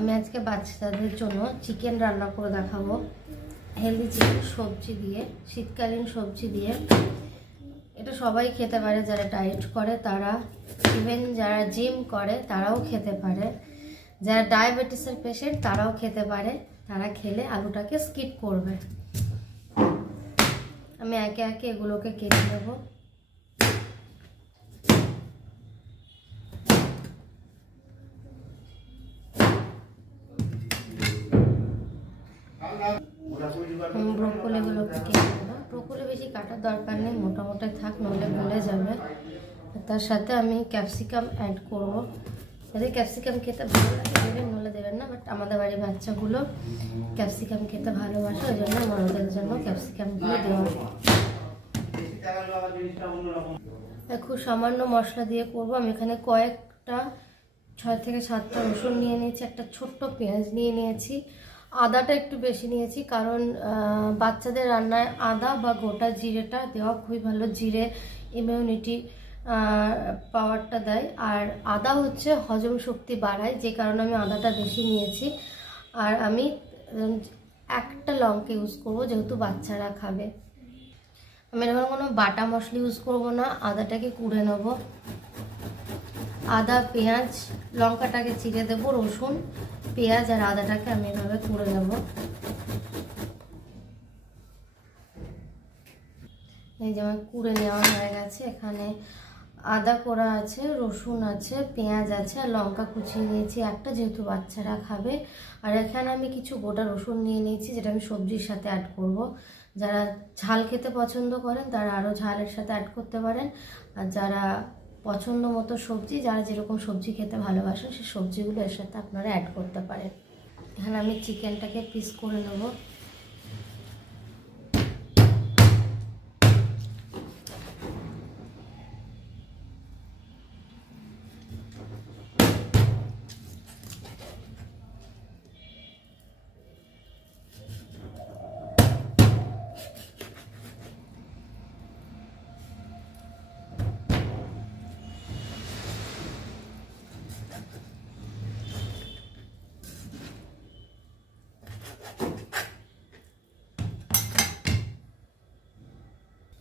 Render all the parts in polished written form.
আমি আজকে বাচ্চাদের জন্য চিকেন রান্না করে দেখাবো। হেলদি চিকেন সবজি দিয়ে, শীতকালীন সবজি দিয়ে। এটা সবাই খেতে পারে, যারা ডায়েট করে তারা, ইভেন যারা জিম করে তারাও খেতে পারে, যারা ডায়াবেটিসের পেশেন্ট তারাও খেতে পারে। তারা খেলে আলুটাকে স্কিপ করবে। আমি একে একে এগুলোকে কেটে নেবো। ব্রোকলিগুলোকে কেটে নেবো। ব্রোকলি বেশি কাটার দরকার নেই, মোটা মোটা থাক, নইলে গলে যাবে। তার সাথে আমি ক্যাপসিকাম অ্যাড করব। যাদের ক্যাপসিকাম খেতে ভালো লাগে দেবেন, নইলে দেবেন না। বাট আমাদের বাড়ির বাচ্চাগুলো ক্যাপসিকাম খেতে ভালোবাসে, ওই জন্য ওদের জন্য ক্যাপসিকামগুলো দেওয়া। খুব সামান্য মশলা দিয়ে করব। আমি এখানে কয়েকটা 6 থেকে 7টা রসুন নিয়ে নিয়েছি, একটা ছোট্ট পেঁয়াজ নিয়ে নিয়েছি, আদাটা একটু বেশি নিয়েছি, কারণ বাচ্চাদের রান্নায় আদা বা গোটা জিরেটা দেওয়া খুবই ভালো। জিরে ইমিউনিটি পাওয়ারটা দেয়, আর আদা হচ্ছে হজম শক্তি বাড়ায়, যে কারণে আমি আদাটা বেশি নিয়েছি। আর আমি একটা লঙ্কা ইউজ করবো, যেহেতু বাচ্চারা খাবে। আমি এরকম কোনো বাটা মশলা ইউজ করব না। আদাটাকে কুড়ে নেব। আদা, পেঁয়াজ, লঙ্কাটাকে চিড়ে দেবো, রসুন, পেঁয়াজ আর আদাটাকে আমি এভাবে কুড়ে নেব। এই যেমন কুড়ে নেওয়া হয়ে গেছে। এখানে আদা কোড়া আছে, রসুন আছে, পেঁয়াজ আছে, আর লঙ্কা কুচিয়ে নিয়েছি একটা, যেহেতু বাচ্চারা খাবে। আর এখানে আমি কিছু গোটা রসুন নিয়ে নিয়েছি, যেটা আমি সবজির সাথে অ্যাড করব। যারা ঝাল খেতে পছন্দ করেন তারা আরও ঝালের সাথে অ্যাড করতে পারেন। আর যারা পছন্দ মতো সবজি, যারা যেরকম সবজি খেতে ভালোবাসেন সেই সবজিগুলো এর সাথে আপনারা অ্যাড করতে পারেন। এখানে আমি চিকেনটাকে পিস করে নেব।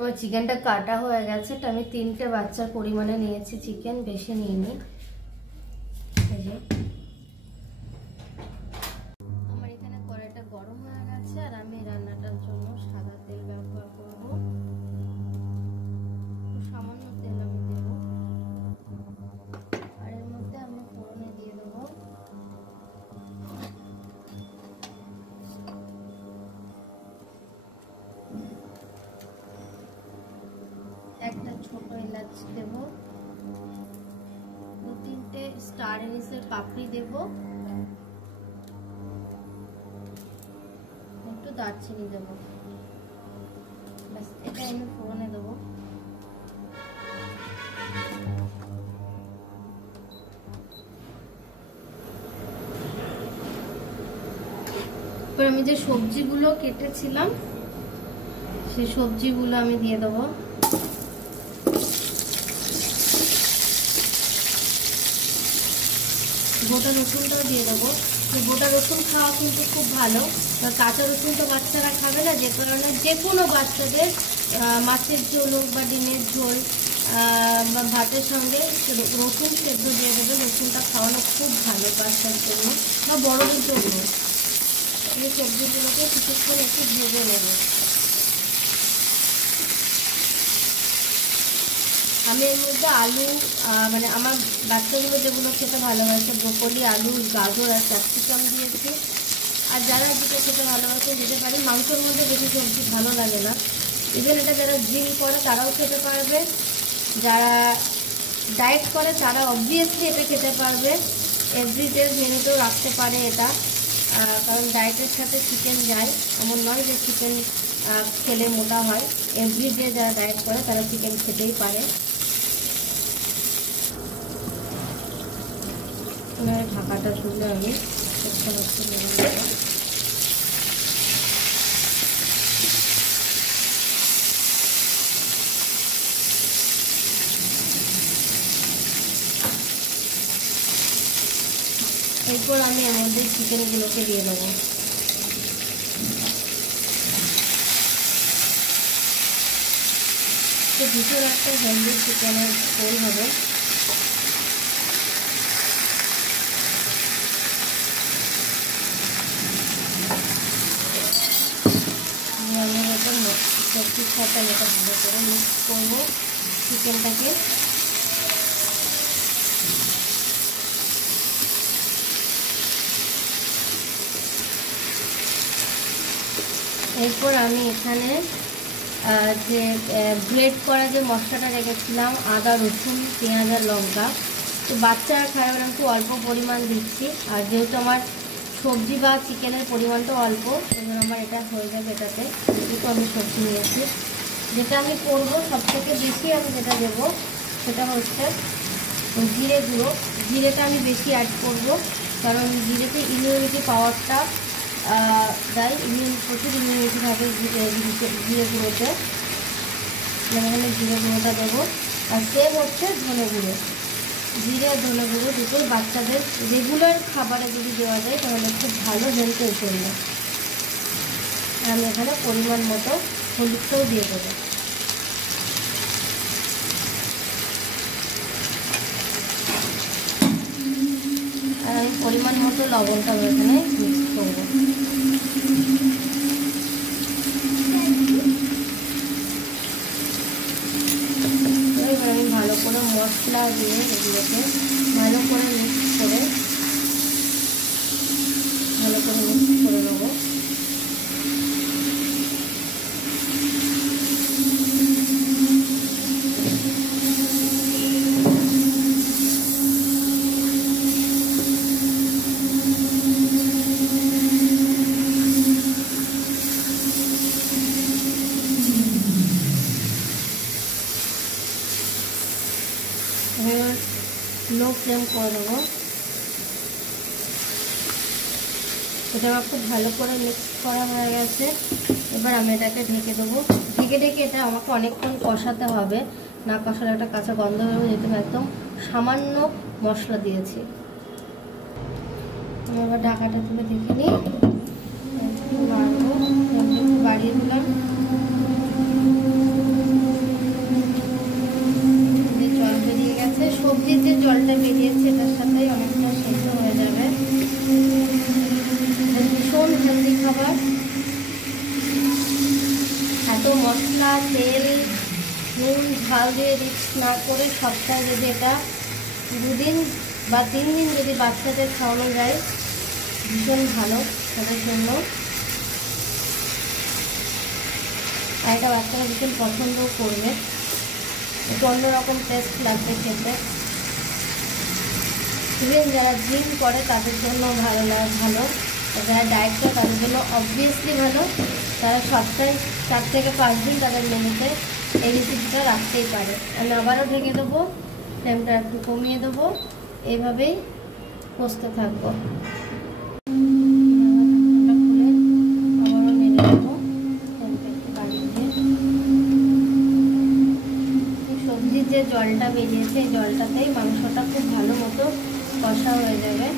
আমার চিকেনটা কাটা হয়ে গেছে। এটা আমি 3টে বাচ্চার পরিমাণে নিয়েছি চিকেন, বেশি নিইনি। আমার এখানে কড়াইটা গরম হয়ে গেছে, আর আমি রান্নাটার জন্য সাদা তেল ব্যবহার করব। সামান্য তেল আমি দেব, আর এর মধ্যে আমি ফোড়নে দিয়ে দেবো একটা ছোট এলাচ দেব, 2-3টে স্টার এনিসের পাপড়ি দেব, একটু দারচিনি দেব। ব্যাস, এটা আমি ফোড়নে দেবো। এবার আমি যে সবজিগুলো কেটেছিলাম সেই সবজিগুলো আমি দিয়ে দেবো। গোটা রসুনটাও দিয়ে দেবো। গোটা রসুন খাওয়া কিন্তু খুব ভালো, কাঁচা রসুন তো বাচ্চারা খাবে না, যে কারণে যে কোনো বাচ্চাদের মাছের ঝোল হোক বা ডিমের ঝোল বা ভাতের সঙ্গে রসুন সেদ্ধ দিয়ে দেবে। রসুনটা খাওয়ানো খুব ভালো বাচ্চার জন্য বা বড়দের জন্য। এই সবজিগুলোকে কিছুক্ষণ একটু ভেজে নেবে। আমি এর মধ্যে আলু, মানে আমার বাচ্চাগুলো যেগুলো খেতে ভালোবাসে, ব্রোকলি, আলু, গাজর আর ক্যাপসিকাম দিয়েছি। আর যারা যেটা খেতে ভালোবাসে দিতে পারে। মাংসের মধ্যে বেশি সবজি ভালো লাগে না। ইভেন এটা যারা জিম করে তারাও খেতে পারবে, যারা ডায়েট করে তারা অবভিয়াসলি এটা খেতে পারবে। এভরিডে মেনুতেও রাখতে পারে এটা, কারণ ডায়েটের সাথে চিকেন যায়, এমন নয় যে চিকেন খেলে মোটা হয়। এভরিডে যারা ডায়েট করে তারা চিকেন খেতেই পারে। ঢাকাটা তুলে আমি এই এরপর আমি এর মধ্যে চিকেনগুলোকে দিয়ে দেবো। তো ভীষণ একটা হেলদি চিকেনের ঝোল হবে। আমি এটা সবজির সাথে আমি এটা ভালো করে মিক্স করবো চিকেনটাকে। এরপর আমি এখানে যে গ্রেট করা যে মশলাটা রেখেছিলাম, আদা, রসুন, পেঁয়াজ আর লঙ্কা, তো বাচ্চারা খায় আমি একটু অল্প পরিমাণ দিচ্ছি। আর যেহেতু আমার সবজি বা চিকেনের পরিমাণটাও অল্প, সেজন্য আমার এটা হয়ে যাবে। এটাতে যেহেতু আমি সবজি নিয়েছি, যেটা আমি করবো সবথেকে বেশি আমি যেটা দেবো সেটা হচ্ছে জিরে গুঁড়ো। জিরেটা আমি বেশি অ্যাড করব, কারণ জিরেতে ইমিউনিটি পাওয়ারটা দেয়। প্রচুর ইমিউনিটি থাকে জিরে গুঁড়োতে। এখানে জিরে গুঁড়োটা দেবো। আর সেম হচ্ছে ধনে গুঁড়ো। জিরে আর ধনে গুঁড়ো দুটোই বাচ্চাদের রেগুলার খাবারে যদি দেওয়া যায় তাহলে খুব ভালো হেলথের জন্য। আমি এখানে পরিমাণ মতো হলুদটাও দিয়ে দেবো। আর আমি পরিমাণ মতো লবণটা এখানে মিক্স করবো। আমি ভালো করে মশলা দিয়ে এগুলোকে ভালো করে মিক্স করে নেবো। লো ফ্লেম করে দেবো। এটা আমার খুব ভালো করে মিক্স করা হয়ে গেছে। এবার আমি এটাকে ঢেকে দেবো। ঢেকে এটা আমাকে অনেকক্ষণ কষাতে হবে, না কষালে একটা কাঁচা গন্ধ বেরোবে, যেহেতু আমি একদম সামান্য মশলা দিয়েছি। আমি এবার ঢাকাটা তুলে দেখে নিই। একটু বাড়বো, একটু বাড়িয়ে দিলাম। জল বেরিয়ে গেছে, সবজির যে জলটা বেরিয়েছে এটার সাথে অনেকটা সেদ্ধ হয়ে যাবে। ভীষণ হেলদি খাবার। এত মশলা, তেল, নুন, ঝাল দিয়ে রিস্ক না করে সপ্তাহে যদি এটা 2 দিন বা 3 দিন যদি বাচ্চাদের খাওয়ানো যায় ভীষণ ভালো তাদের জন্য। আর এটা বাচ্চারা ভীষণ পছন্দও করবে, একটু অন্যরকম টেস্ট লাগবে খেতে। ইভেন যারা জিম করে তাদের জন্য ভালো, যারা ডায়েট করে তাদের জন্য অবভিয়াসলি ভালো। তারা সপ্তাহে 4 থেকে 5 দিন তাদের মেনুতে এই রেসিপিটা রাখতেই পারে। আমি আবারও ঢেকে দেবো, ফ্লেমটা একটু কমিয়ে দেবো, এইভাবেই কষতে থাকবো। খুলে আবারও নেড়ে দেবো, ফ্লেমটা একটু বাড়িয়ে দিয়ে। সবজির যে জলটা বেরিয়েছে এই জলটাতেই মাংসটা খুব ভালো মতো কষা হয়ে যাবে।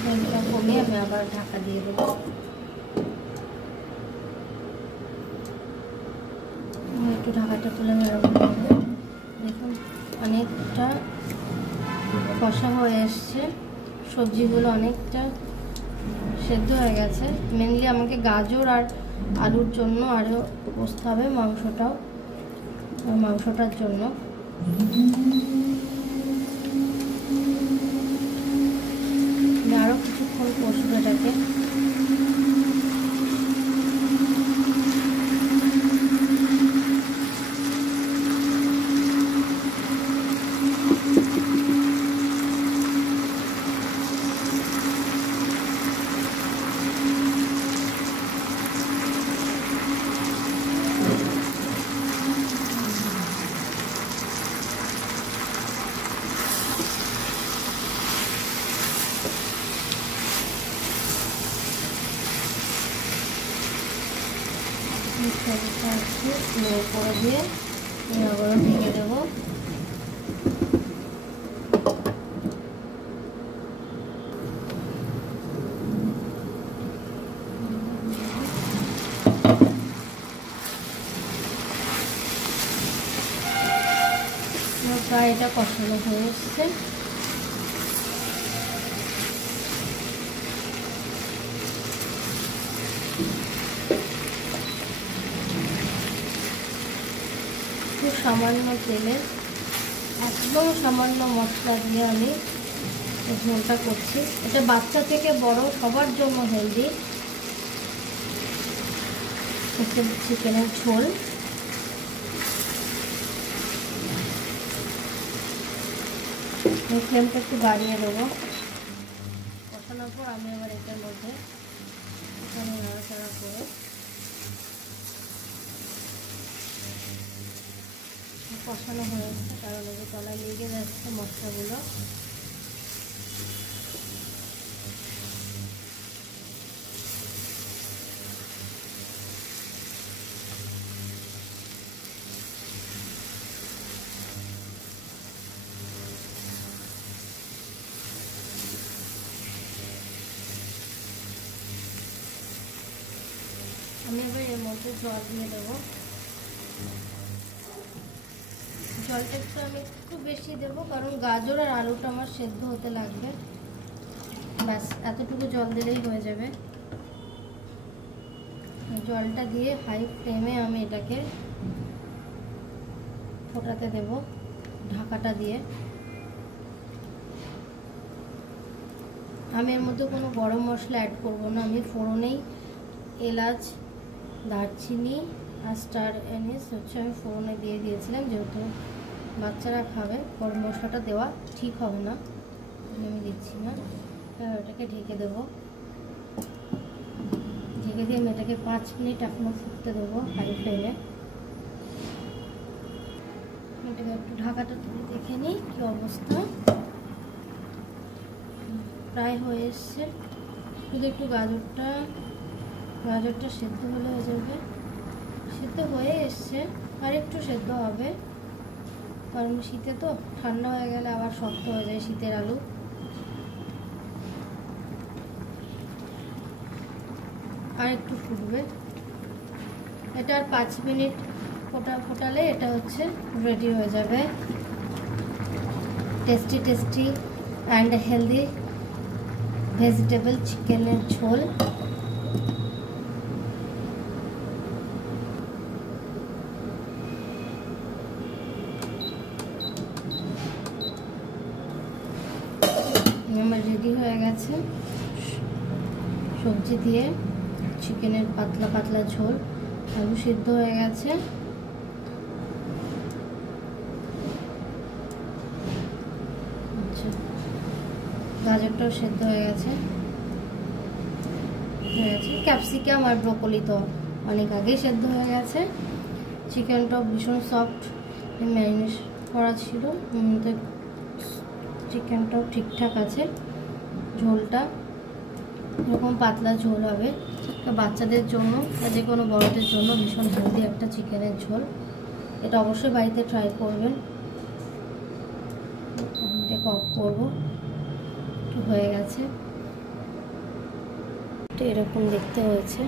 ফ্লেমটা কমিয়ে আমি আবার ঢাকা দিয়ে দেবো। একটু ঢাকাটা তুলে দেখুন অনেকটা কষা হয়ে এসছে, সবজিগুলো অনেকটা সেদ্ধ হয়ে গেছে। মেনলি আমাকে গাজর আর আলুর জন্য আরও বসতে হবে মাংসটার জন্য। আরও কিছুক্ষণ কষবো এটাকে। স্লো করে দিয়ে আবারও ঢেকে দেবো। প্রায় এটা কষানো হয়ে এসছে। খুব সামান্য তেলে একদম সামান্য মশলা দিয়ে আমি ঝোলটা করছি। এটা বাচ্চা থেকে বড় সবার জন্য হেলদি চিকেনের ঝোল। ফ্লেমটা একটু বাড়িয়ে দেবো। কষানোর পর আমি আবার এটার মধ্যে নাড়াচাড়া করে কষানো হয়ে যাচ্ছে, কারণ এই তলায় লেগে যাচ্ছে মশলাগুলো। আমি এবার এর মধ্যে জল দিয়ে দেবো। জলটা একটু আমি একটু বেশি দেবো, কারণ গাজর আর আলুটা আমার সেদ্ধ হতে লাগবে। ব্যাস এতটুকু জল দিলেই হয়ে যাবে। জলটা দিয়ে হাই ফ্লেমে আমি এটাকে ফোটাতে দেব ঢাকাটা দিয়ে। আমি এর মধ্যে কোনো গরম মশলা অ্যাড করবো না। আমি ফোড়নেই এলাচ, দারচিনি আর স্টার এনিস আমি ফোড়নে দিয়ে দিয়েছিলাম, যেহেতু বাচ্চারা খাবে গরম মশলাটা দেওয়া ঠিক হবে না, আমি দিচ্ছি না। এটাকে ঢেকে দেবো। ঢেকে দিয়ে আমি এটাকে 5 মিনিট এখনো ফুটতে দেবো হাই ফ্লেমে। এটাকে একটু ঢাকাটা তুলে দেখে নিই কি অবস্থা। প্রায় হয়ে এসছে, শুধু একটু গাজরটা সেদ্ধ হলে হয়ে যাবে। সেদ্ধ হয়ে এসছে, আর একটু সেদ্ধ হবে, কারণ শীতে তো ঠান্ডা হয়ে গেলে আবার শক্ত হয়ে যায় শীতের আলু। আর একটু ফুটবে এটা, আর 5 মিনিট ফোটালে এটা হচ্ছে রেডি হয়ে যাবে। টেস্টি অ্যান্ড হেলদি ভেজিটেবল চিকেনের ঝোল। আমার রেডি হয়ে গেছে সবজি দিয়ে চিকেনের পাতলা পাতলা ঝোল। আলু সিদ্ধ হয়ে গেছে। আচ্ছা, গাজরটাও সেদ্ধ হয়ে গেছে। ক্যাপসিকাম আর ব্রোকলি তো অনেক আগেই সেদ্ধ হয়ে গেছে। চিকেনটাও ভীষণ সফট ম্যারিনেট করা ছিল, চিকেনটাও ঠিকঠাক আছে। ঝোলটা এরকম পাতলা ঝোল হবে, বাচ্চাদের জন্য বা যে কোনো বড়দের জন্য ভীষণ হেলদি একটা চিকেনের ঝোল। এটা অবশ্যই বাড়িতে ট্রাই করবেন। অফ করবো, হয়ে গেছে। এরকম দেখতে হয়েছে।